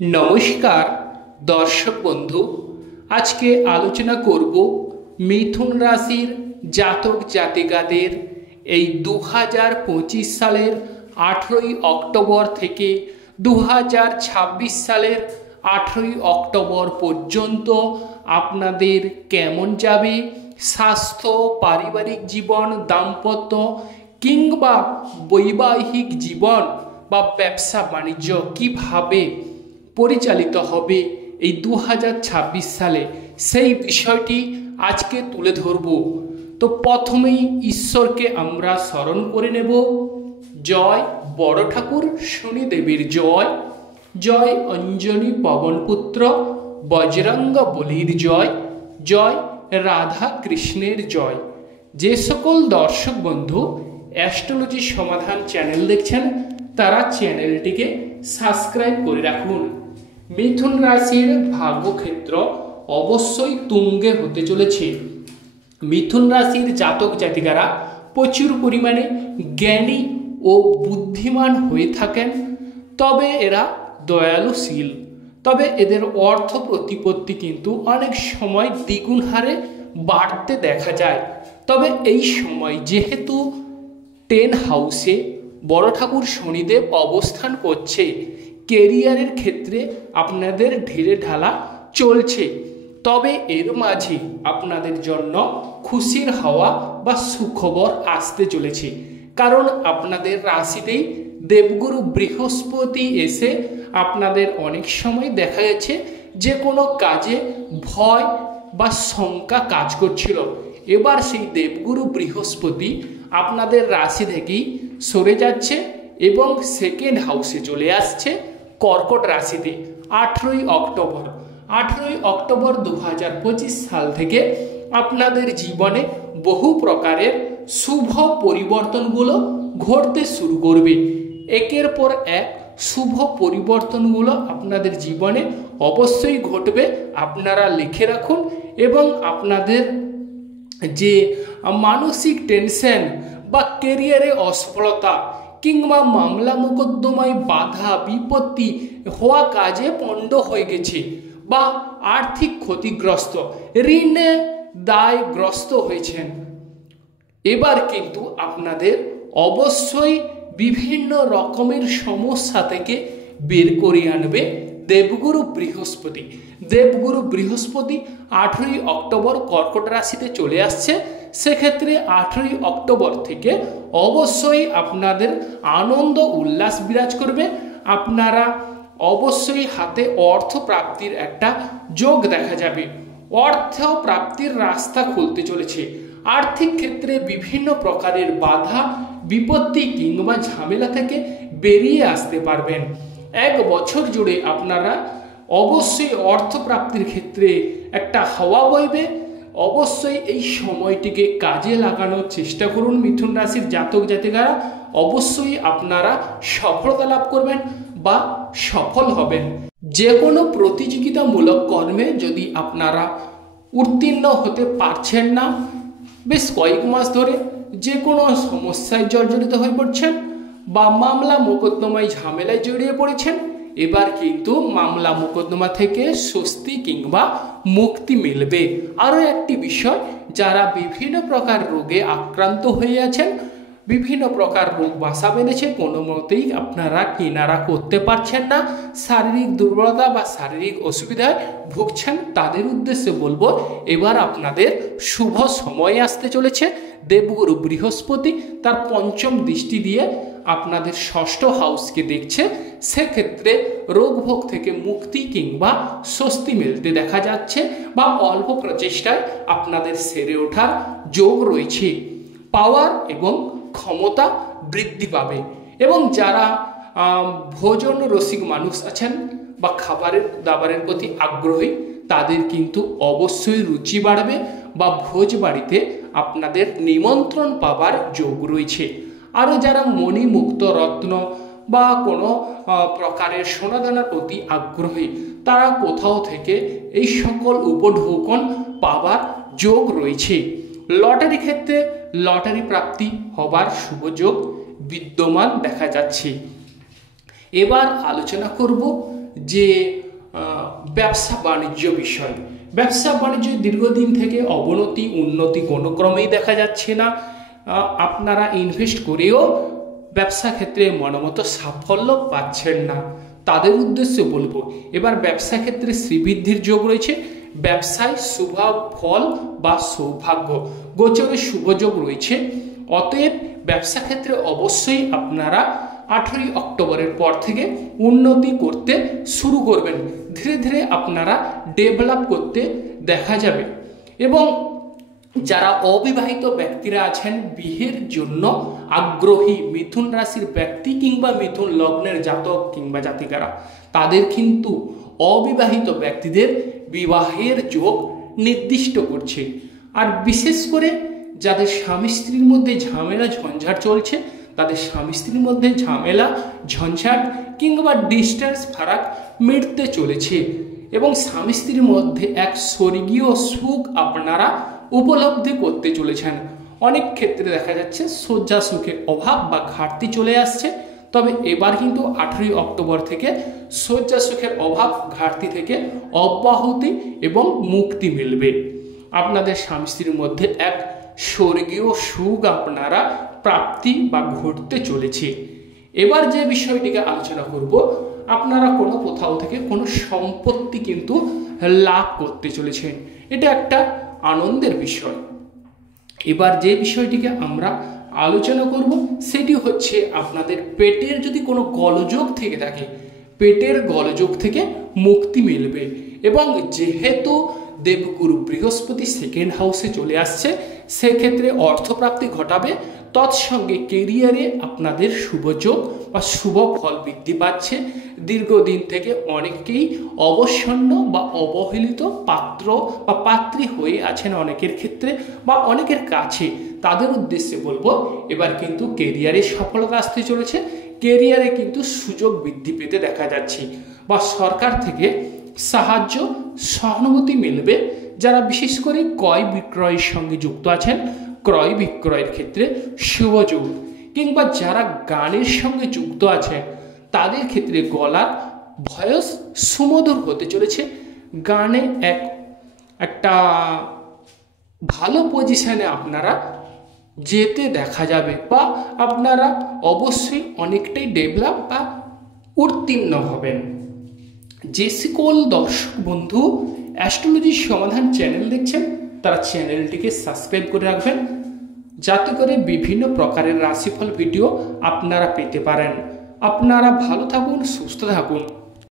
नमस्कार दर्शक बंधु आज के आलोचना करब मिथुन राशिर जातक जातिकादेर এই 2025 সালের 18ই অক্টোবর থেকে 2026 সালের 18ই অক্টোবর পর্যন্ত আপনাদের কেমন যাবে স্বাস্থ্য পারিবারিক জীবন দাম্পত্য কিংবা বৈবাহিক জীবন বা ব্যবসা বাণিজ্য কিভাবে পরিচালিত হবে এই 2026 সালে সেই বিষয়টি আজকে তুলে ধরব। তো প্রথমেই ঈশ্বরকে আমরা স্মরণ করে নেব। জয় বড় ঠাকুর শনিদেবের জয়, জয় অঞ্জনী পবনপুত্র বজরঙ্গ বলির জয়, জয় রাধা কৃষ্ণের জয়। যে সকল দর্শক বন্ধু অ্যাস্ট্রোলজি সমাধান চ্যানেল দেখছেন তারা চ্যানেলটিকে সাবস্ক্রাইব করে রাখুন। মিথুন রাশির ভাগ্যক্ষেত্র অবশ্যই তুঙ্গে হতে চলেছে। মিথুন রাশির জাতক জাতিকারা প্রচুর পরিমাণে জ্ঞানী ও বুদ্ধিমান হয়ে থাকেন, তবে এরা দয়ালুশীল, তবে এদের অর্থ প্রতিপত্তি কিন্তু অনেক সময় দ্বিগুণ হারে বাড়তে দেখা যায়। তবে এই সময় যেহেতু 10 হাউসে বড় ঠাকুর শনিদেব অবস্থান করছে, কেরিয়ারের ক্ষেত্রে আপনাদের ঢিলে ঢালা চলছে, তবে এর মাঝে আপনাদের জন্য খুশির হাওয়া বা সুখবর আসতে চলেছে। কারণ আপনাদের রাশিতেই দেবগুরু বৃহস্পতি এসে আপনাদের অনেক সময় দেখা গেছে যে কোনো কাজে ভয় বা শঙ্কা কাজ করছিল, এবার সেই দেবগুরু বৃহস্পতি আপনাদের রাশি থেকেই সরে যাচ্ছে এবং সেকেন্ড হাউসে চলে আসছে কর্কট রাশিতে 18ই অক্টোবর। 18ই অক্টোবর 2025 সাল থেকে আপনাদের জীবনে বহু প্রকারের শুভ পরিবর্তনগুলো ঘটতে শুরু করবে। একের পর এক শুভ পরিবর্তনগুলো আপনাদের জীবনে অবশ্যই ঘটবে, আপনারা লিখে রাখুন। এবং আপনাদের যে মানসিক টেনশন বা কেরিয়ারে অসফলতা কিংবা মামলা মোকদ্দমায় বাধা বিপত্তি হওয়া কাজে পণ্ড হয়ে গেছে বা আর্থিক ক্ষতিগ্রস্ত ঋণে দায়গ্রস্ত হয়েছেন, এবার কিন্তু আপনাদের অবশ্যই বিভিন্ন রকমের সমস্যা থেকে বের করে আনবে দেবগুরু বৃহস্পতি। দেবগুরু বৃহস্পতি 18ই অক্টোবর কর্কট রাশিতে চলে আসছে। সেক্ষেত্রে 18ই অক্টোবর থেকে অবশ্যই আপনাদের আনন্দ উল্লাস বিরাজ করবে। আপনারা অবশ্যই হাতে অর্থ প্রাপ্তির একটা যোগ দেখা যাবে, অর্থ প্রাপ্তির রাস্তা খুলতে চলেছে। আর্থিক ক্ষেত্রে বিভিন্ন প্রকারের বাধা বিপত্তি কিংবা ঝামেলা থেকে বেরিয়ে আসতে পারবেন। এক বছর জুড়ে আপনারা অবশ্যই অর্থ প্রাপ্তির ক্ষেত্রে একটা হাওয়া বইবে। অবশ্যই এই সময়টিকে কাজে লাগানোর চেষ্টা করুন মিথুন রাশির জাতক জাতিকারা, অবশ্যই আপনারা সফলতা লাভ করবেন বা সফল হবেন। যে কোনো প্রতিযোগিতামূলক কর্মে যদি আপনারা উত্তীর্ণ হতে পারছেন না, বেশ কয়েক মাস ধরে যে কোনো সমস্যায় জর্জরিত হয়ে পড়ছেন বা মামলা মোকদ্দমায় ঝামেলায় জড়িয়ে পড়েছেন, এবার কিন্তু মামলা মোকদ্দমা থেকে স্বস্তি কিংবা মুক্তি মিলবে। আরও একটি বিষয়, যারা বিভিন্ন প্রকার রোগে আক্রান্ত হয়ে আছেন, বিভিন্ন প্রকার রোগ বাসা বেঁধেছে, কোনো মতেই আপনারা কিনারা করতে পারছেন না, শারীরিক দুর্বলতা বা শারীরিক অসুবিধায় ভুগছেন, তাদের উদ্দেশ্যে বলবো এবার আপনাদের শুভ সময় আসতে চলেছে। দেবগুরু বৃহস্পতি তার পঞ্চম দৃষ্টি দিয়ে আপনাদের ষষ্ঠ হাউসকে দেখছে, সেক্ষেত্রে রোগভোগ থেকে মুক্তি কিংবা স্বস্তি মিলতে দেখা যাচ্ছে বা অল্প প্রচেষ্টায় আপনাদের সেরে ওঠার যোগ রয়েছে। পাওয়ার এবং ক্ষমতা বৃদ্ধি পাবে। এবং যারা ভোজন রসিক মানুষ আছেন বা খাবারের দাবারের প্রতি আগ্রহী, তাদের কিন্তু অবশ্যই রুচি বাড়বে বা ভোজ বাড়িতে আপনাদের নিমন্ত্রণ পাবার যোগ রয়েছে। আরও যারা মণিমুক্ত রত্ন বা কোনো প্রকারের সোনাদানার প্রতি আগ্রহী, তারা কোথাও থেকে এই সকল উপঢৌকন পাবার যোগ রয়েছে। লটারি ক্ষেত্রে লটারি প্রাপ্তি হবার শুভযোগ বিদ্যমান দেখা যাচ্ছে। এবার আলোচনা করব যে ব্যবসা বাণিজ্য বিষয়, ব্যবসা বাণিজ্য দীর্ঘদিন থেকে অবনতি উন্নতি কোনো ক্রমেই দেখা যাচ্ছে না। আপনারা ইনভেস্ট করেও ব্যবসা ক্ষেত্রে মনোমতো সাফল্য পাচ্ছেন না। তাদের উদ্দেশ্যে বলবো, এবার ব্যবসা ক্ষেত্রে শ্রীবৃদ্ধির যোগ রয়েছে। ব্যবসায় শুভ ফল বা সৌভাগ্য গোচরে শুভযোগ রয়েছে। অতএব ব্যবসা ক্ষেত্রে অবশ্যই আপনারা 18 অক্টোবরের পর থেকে উন্নতি করতে শুরু করবেন। ধীরে ধীরে আপনারা ডেভেলপ করতে দেখা যাবে। এবং যারা অবিবাহিত ব্যক্তিরা আছেন, বিয়ের জন্য আগ্রহী মিথুন রাশির ব্যক্তি কিংবা মিথুন লগ্নের জাতক কিংবা জাতিকারা, তাদের কিন্তু অবিবাহিত ব্যক্তিদের বিবাহের যোগ নির্দিষ্ট করছে। আর বিশেষ করে যাদের স্বামী স্ত্রীর মধ্যে ঝামেলা ঝঞ্ঝাট চলছে, তাদের স্বামী স্ত্রীর মধ্যে ঝামেলা ঝঞ্ঝাট কিংবা ডিস্টেন্স ফারাক মিটতে চলেছে এবং স্বামী স্ত্রীর মধ্যে এক স্বর্গীয় সুখ আপনারা উপলব্ধি করতে চলেছেন। অনেক ক্ষেত্রে দেখা যাচ্ছে শয্যা সুখের অভাব বা ঘাটতি চলে আসছে, তবে এবার কিন্তু 18 অক্টোবর থেকে শয্যা সুখের অভাব ঘাটতি থেকে অব্যাহতি এবং মুক্তি মিলবে। আপনাদের স্বামী স্ত্রীর মধ্যে এক স্বর্গীয় সুখ আপনারা প্রাপ্তি বা ঘটতে চলেছে। এবার যে বিষয়টিকে আলোচনা করব, আপনারা কোনো কোথাও থেকে কোনো সম্পত্তি কিন্তু লাভ করতে চলেছেন। এটা একটা আনন্দের বিষয়। এবার যে বিষয়টিকে আমরা আলোচনা করব সেটি হচ্ছে, আপনাদের পেটের যদি কোনো গোলযোগ থেকে থাকে, পেটের গোলযোগ থেকে মুক্তি মিলবে। এবং যেহেতু দেবগুরু বৃহস্পতি সেকেন্ড হাউসে চলে আসছে, সেক্ষেত্রে অর্থপ্রাপ্তি ঘটাবে। তৎসঙ্গে কেরিয়ারে আপনাদের শুভযোগ বা শুভ ফল বৃদ্ধি পাচ্ছে। দীর্ঘদিন থেকে অনেকেই অবসন্ন বা অবহেলিত পাত্র বা পাত্রী হয়ে আছেন অনেকের ক্ষেত্রে বা অনেকের কাছে, তাদের উদ্দেশ্যে বলবো, এবার কিন্তু কেরিয়ারে সফলতা আসতে চলেছে। কেরিয়ারে কিন্তু সুযোগ বৃদ্ধি পেতে দেখা যাচ্ছে বা সরকার থেকে সাহায্য সহানুভূতি মিলবে। যারা বিশেষ করে ক্রয় বিক্রয়ের সঙ্গে যুক্ত আছেন, ক্রয় বিক্রয়ের ক্ষেত্রে শুভযোগ, কিংবা যারা গানের সঙ্গে যুক্ত আছেন, তাদের ক্ষেত্রে গলার ভয়েস সুমধুর হতে চলেছে। গানে একটা ভালো পজিশনে আপনারা যেতে দেখা যাবে বা আপনারা অবশ্যই অনেকটাই ডেভেলপ বা উত্তীর্ণ হবেন। যে সকল দর্শক বন্ধু অ্যাস্ট্রোলজির সমাধান চ্যানেল দেখছেন, তারা চ্যানেলটিকে সাবস্ক্রাইব করে রাখবেন, যাতে করে বিভিন্ন প্রকারের রাশিফল ভিডিও আপনারা পেতে পারেন। আপনারা ভালো থাকুন, সুস্থ থাকুন।